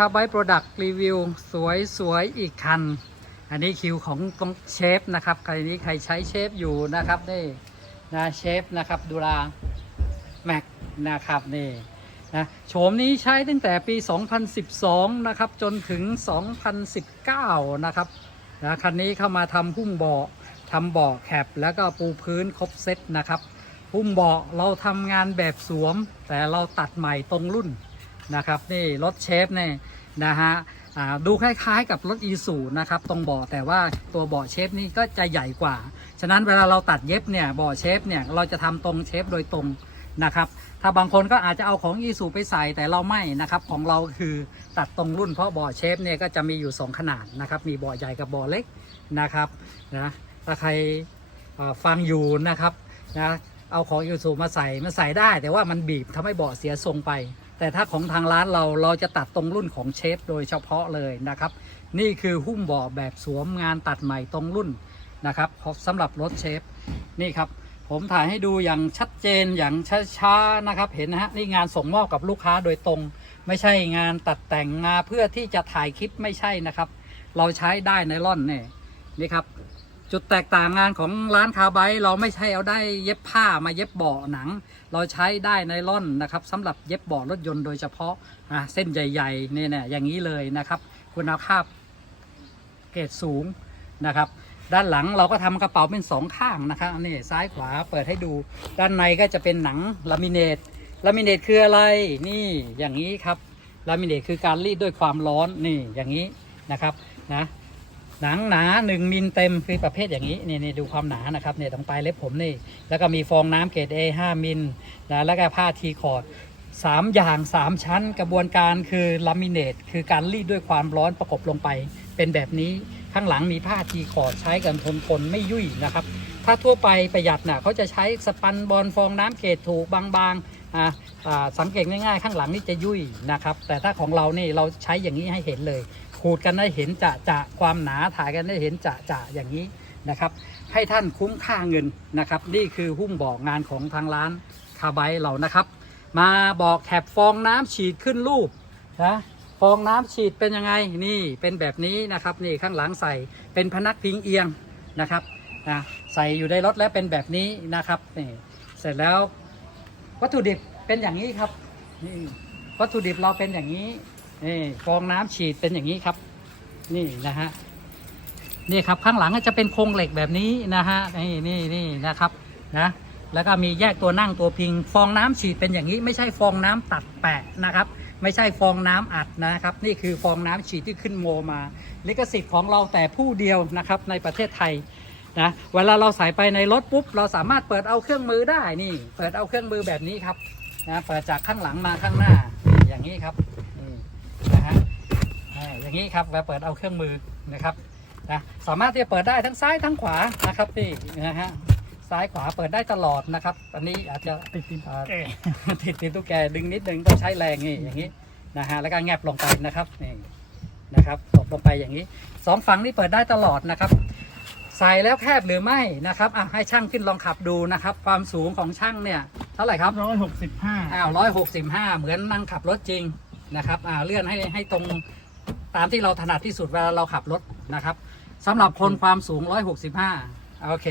คาร์ไบโปรดักต์รีวิวสวยสวยๆ อีกคัน อันนี้คิวของตรงเชฟนะครับใครนี้ใครใช้เชฟอยู่นะครับนี่นะเชฟนะครับดูราแม็กนะครับนี่นะโฉมนี้ใช้ตั้งแต่ปี 2012 นะครับ จนถึง 2019 นะครับนะคันนี้เข้ามาทำหุ้มเบาะทำเบาะแคปแล้วก็ปูพื้นครบเซตนะครับหุ้มเบาะเราทำงานแบบสวม แต่เราตัดใหม่ตรงรุ่น นะครับนี่รถเชฟเนี่ยนะฮะอ่าดูคล้ายๆกับรถอีซูนะครับตรงเบาะแต่ว่าตัวเบาะเชฟนี่ก็จะใหญ่กว่า ฉะนั้นเวลาเราตัดเย็บเนี่ยเบาะเชฟเนี่ยเราจะทำตรงเชฟโดยตรงนะครับถ้าบางคนก็อาจจะเอาของอีซูไปใส่แต่เราไม่นะครับของเราคือตัดตรงรุ่นเพราะเบาะเชฟเนี่ยก็จะมีอยู่ 2 ขนาดนะครับมีเบาะใหญ่กับเบาะเล็กนะครับนะถ้าใครฟังอยู่นะครับนะเอาของยูสูมาใส่มันใส่ได้ แต่ว่ามันบีบทำให้เบาะเสียทรงไป แต่ถ้าของทางร้านเราเราจะตัดตรงรุ่นของเชฟโดยเฉพาะเลยนะครับ นี่คือหุ้มเบาะแบบสวมงานตัดใหม่ตรงรุ่นนะครับสำหรับรถเชฟนี่ครับ ผมถ่ายให้ดูอย่างชัดเจนอย่างช้าๆนะครับ เห็นนะฮะนี่งานส่งมอบกับลูกค้าโดยตรง ไม่ใช่งานตัดแต่งมาเพื่อที่จะถ่ายคลิปไม่ใช่นะครับ เราใช้ได้ในร่อนเนี่ยนี่ครับ จุดแตกต่างงานของร้านคาร์ไบต์เราไม่ใช่เอาได้เย็บผ้ามาเย็บเบาะหนัง เราใช้ได้ไนล่อนนะครับสำหรับเย็บเบาะรถยนต์โดยเฉพาะอะเส้นใหญ่ๆเนี่ยเนี่ยอย่างนี้เลยนะครับ คุณภาพเกรดสูงนะครับ ด้านหลังเราก็ทำกระเป๋าเป็นสองข้างนะครับอันนี่ซ้ายขวาเปิดให้ดู ด้านในก็จะเป็นหนังลามิเนตลามิเนตคืออะไรนี่อย่างนี้ครับลามิเนตคือการรีดด้วยความร้อนนี่อย่างนี้นะครับนะ หนังหนา1มิลเต็มคือประเภทอย่างนี้นี่นี่ดูความหนานะครับเนี่ยตรงปลายเล็บผมนี่ แล้วก็มีฟองน้ำเกรด A 5มิลนะแล้วก็ผ้าทีคอร์ดสามอย่าง3ชั้นกระบวนการคือลามิเนตคือการรีดด้วยความร้อนประกบลงไป เป็นแบบนี้ข้างหลังมีผ้าทีคอร์ดใช้กันทนทนไม่ยุ่ยนะครับ ถ้าทั่วไปประหยัดน่ะเขาจะใช้สปันบอลฟองน้ำเกรดถูกบางๆอ่าอ่าสังเกตง่ายๆ ข้างหลังนี่จะยุ่ยนะครับแต่ถ้าของเรานี่เราใช้อย่างนี้ให้เห็นเลย ขูดกันได้เห็นจะจะความหนาถ่ายกันได้เห็นจะจะอย่างนี้นะครับ ให้ท่านคุ้มค่าเงินนะครับ นี่คือหุ้มบอกงานของทางร้านคาไบต์เรานะครับ มาบอกแคปฟองน้ำฉีดขึ้นรูปนะฟองน้ำฉีดเป็นยังไงนี่เป็นแบบนี้นะครับนี่ข้างหลังใส่เป็นพนักพิงเอียงนะครับนะใส่อยู่ในรถแล้วเป็นแบบนี้นะครับนี่เสร็จแล้ววัตถุดิบเป็นอย่างนี้ครับนี่วัตถุดิบเราเป็นอย่างนี้ นี่ฟองน้ำฉีดเป็นอย่างนี้ครับ นี่นะฮะนี่ครับข้างหลังก็จะเป็นโครงเหล็กแบบนี้นะฮะนี่นี่นี่นะครับนะแล้วก็มีแยกตัวนั่งตัวพิง ฟองน้ำฉีดเป็นอย่างนี้ ไม่ใช่ฟองน้ำตัดแปะนะครับ ไม่ใช่ฟองน้ำอัดนะครับ นี่คือฟองน้ำฉีดที่ขึ้นโมมาลิขสิทธิ์ของเราแต่ผู้เดียวนะครับในประเทศไทยนะเวลาเราใส่ไปในรถปุ๊บเราสามารถเปิดเอาเครื่องมือได้นี่ เปิดเอาเครื่องมือแบบนี้ครับนะเปิดจากข้างหลังมาข้างหน้าอย่างนี้ครับนี่ นะฮะอ่าอย่าง นี้ครับเราเปิดเอาเครื่องมือนะครับนะสามารถที่จะเปิดได้ทั้งซ้ายทั้งขวานะครับนี่นะฮะซ้ายขวาเปิดได้ตลอดนะครับ อันนี้อาจจะติดติดติดติดตุ๊กแกดึงนิดนึงต้องใช้แรงนี่อย่างนี้นะฮะแล้วก็แงบลงไปนะครับนี่นะครับตบลงไปอย่างนี้สองฝั่งนี่เปิดได้ตลอดนะครับ ใส่แล้วแคบหรือไม่นะครับอะให้ช่างขึ้นลองขับดูนะครับ ความสูงของช่างเนี่ยเท่าไหร่ครับร้อยหกสิบห้าอ้าวร้อยหกสิบห้าเหมือนนั่งขับรถจริงนะครับอ่าเลื่อนให้ให้ตรง ตามที่เราถนัดที่สุดเวลาเราขับรถนะครับสำหรับคนความสูงร้อยหกสิบห้าโอเค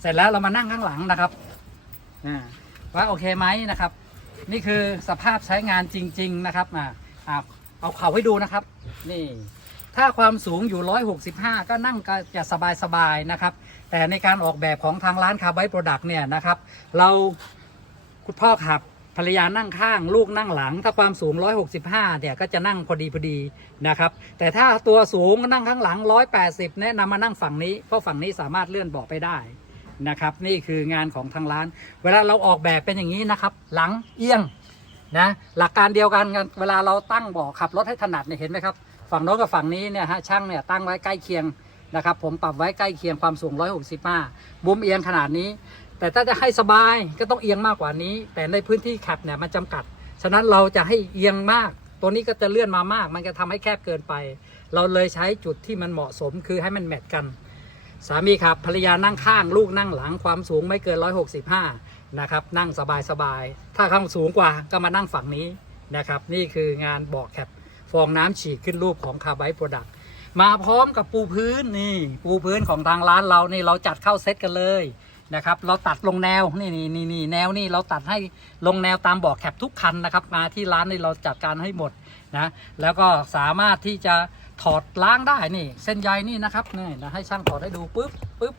เสร็จแล้วเรามานั่งข้างหลังนะครับอ่าว่าโอเคไหมนะครับ นี่คือสภาพใช้งานจริง ๆนะครับอ่าอ่าเอาเข่าให้ดูนะครับ นี่ ถ้าความสูงอยู่ 165 ก็นั่งก็จะสบายๆนะครับ แต่ในการออกแบบของทางร้านคาร์ไบโปรดักต์เนี่ยนะครับ เราคุณพ่อขับ ภรรยานั่งข้าง ลูกนั่งหลัง ถ้าความสูง 165 เนี่ยก็จะนั่งพอดีพอดีนะครับ แต่ถ้าตัวสูงนั่งข้างหลัง 180 แนะนำมานั่งฝั่งนี้ เพราะฝั่งนี้สามารถเลื่อนเบาะไปได้นะครับ นี่คืองานของทางร้าน เวลาเราออกแบบเป็นอย่างนี้นะครับ หลังเอียงนะหลักการเดียวกันกันเวลาเราตั้งเบาะขับรถให้ถนัดเนี่ยเห็นไหมครับ ฝั่งโน้นกับฝั่งนี้เนี่ยฮะช่างเนี่ยตั้งไว้ใกล้เคียงนะครับผมปรับไว้ใกล้เคียงความสูง 165มุมเอียงขนาดนี้ แต่ถ้าจะให้สบายก็ต้องเอียงมากกว่านี้ แต่ในพื้นที่แคบเนี่ยมันจำกัด ฉะนั้นเราจะให้เอียงมาก ตัวนี้ก็จะเลื่อนมามาก มันจะทำให้แคบเกินไป เราเลยใช้จุดที่มันเหมาะสมคือให้มันแมทกัน สามีครับภรรยานั่งข้าง ลูกนั่งหลังความสูงไม่เกิน 165 นะครับ นั่งสบายๆ ถ้าข้างสูงกว่าก็มานั่งฝั่งนี้นะครับ นี่คืองานบอกแคปฟองน้ำฉีดขึ้นรูปของคาร์ไบโปรดักต์มาพร้อมกับปูพื้นนี่ ปูพื้นของทางร้านเรานี่เราจัดเข้าเซตกันเลย นะครับ เราตัดลงแนวนี่นี่นี่นี่แนวนี่เราตัดให้ลงแนวตามบอกแคปทุกคันนะครับ มาที่ร้านนี่เราจัดการให้หมดนะแล้วก็สามารถที่จะถอดล้างได้นี่ เส้นใยนี่นะครับนี่นะให้ช่างถอดให้ดูปุ๊บปุ๊บ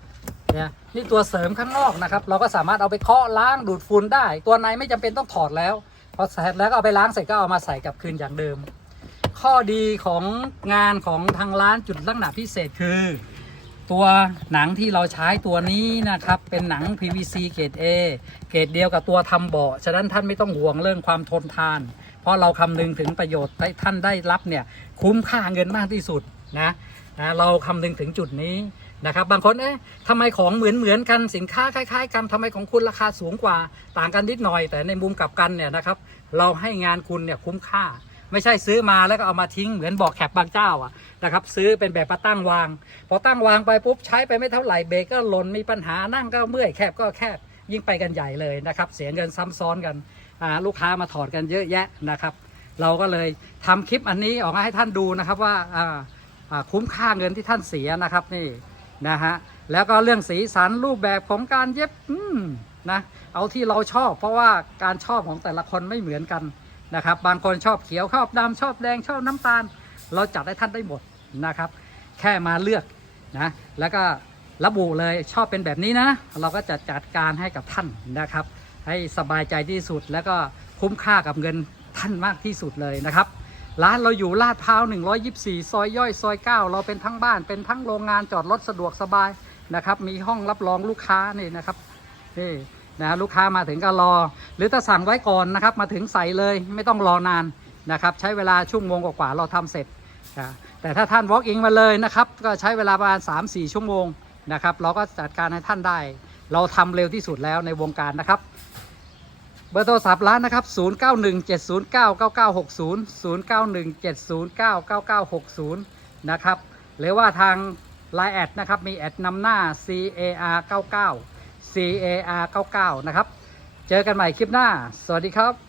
เนี่ยนี่ตัวเสริมข้างนอกนะครับ เราก็สามารถเอาไปเคาะล้างดูดฝุ่นได้ ตัวในไม่จำเป็นต้องถอดแล้วพอเสร็จแล้วก็เอาไปล้างเสร็จก็เอามาใส่กลับคืนอย่างเดิม ข้อดีของงานของทางร้านจุดลักษณะพิเศษคือ ตัวหนังที่เราใช้ตัวนี้นะครับ เป็นหนัง PVC เกรด A เกรดเดียวกับตัวทำเบาะฉะนั้นท่านไม่ต้องห่วงเรื่องความทนทาน เพราะเราคำนึงถึงประโยชน์ที่ท่านได้รับเนี่ยคุ้มค่าเงินมากที่สุดนะนะเราคำนึงถึงจุดนี้นะครับบางคนเอ๊ะทำไมของเหมือนเหมือนกันสินค้าคล้าย ๆ กันทำไมของคุณราคาสูงกว่าต่างกันนิดหน่อย แต่ในมุมกลับกันเนี่ยนะครับ เราให้งานคุณเนี่ยคุ้มค่า ไม่ใช่ซื้อมาแล้วก็เอามาทิ้งเหมือนบอกแคปบางเจ้าอะนะครับซื้อเป็นแบบมาตั้งวาง พอตั้งวางไปปุ๊บใช้ไปไม่เท่าไหร่เบรกก็หล่นมีปัญหานั่งก็เมื่อยแคบก็แคบยิ่งไปกันใหญ่เลยนะครับเสียเงินซ้ำซ้อนกันลูกค้ามาถอดกันเยอะแยะนะครับ เราก็เลยทำคลิปอันนี้ออกมาให้ท่านดูนะครับว่าคุ้มค่าเงินที่ท่านเสียนะครับนี่นะฮะแล้วก็เรื่องสีสันรูปแบบของการเย็บนะเอาที่เราชอบเพราะว่าการชอบของแต่ละคนไม่เหมือนกัน นะครับ บางคนชอบเขียวชอบดำชอบแดงชอบน้ำตาล เราจัดให้ท่านได้หมดนะครับ แค่มาเลือกนะแล้วก็ระบุเลยชอบเป็นแบบนี้นะ เราก็จะจัดการให้กับท่านนะครับ ให้สบายใจที่สุดแล้วก็คุ้มค่ากับเงินท่านมากที่สุดเลยนะครับร้านเราอยู่ลาดพร้าว 124 ซอยย่อย ซอย 9 เราเป็นทั้งบ้าน เป็นทั้งโรงงานจอดรถสะดวกสบายนะครับ มีห้องรับรองลูกค้านี่นะครับนี่ นะลูกค้ามาถึงก็รอ หรือถ้าสั่งไว้ก่อนนะครับ มาถึงใส่เลยไม่ต้องรอนานนะครับใช้เวลาชั่วโมงกว่าๆเราทำเสร็จนะแต่ถ้าท่าน walk in มาเลยนะครับก็ใช้เวลาประมาณ 3-4 ชั่วโมงนะครับเราก็จัดการให้ท่านได้ เราทำเร็วที่สุดแล้วในวงการนะครับเบอร์โทรศัพท์ร้านนะครับ 0917099960 0917099960 นะครับ หรือว่าทาง Line แอดนะครับ มีแอดนำหน้า CAR 99 CAR 99 นะครับ เจอกันใหม่คลิปหน้า สวัสดีครับ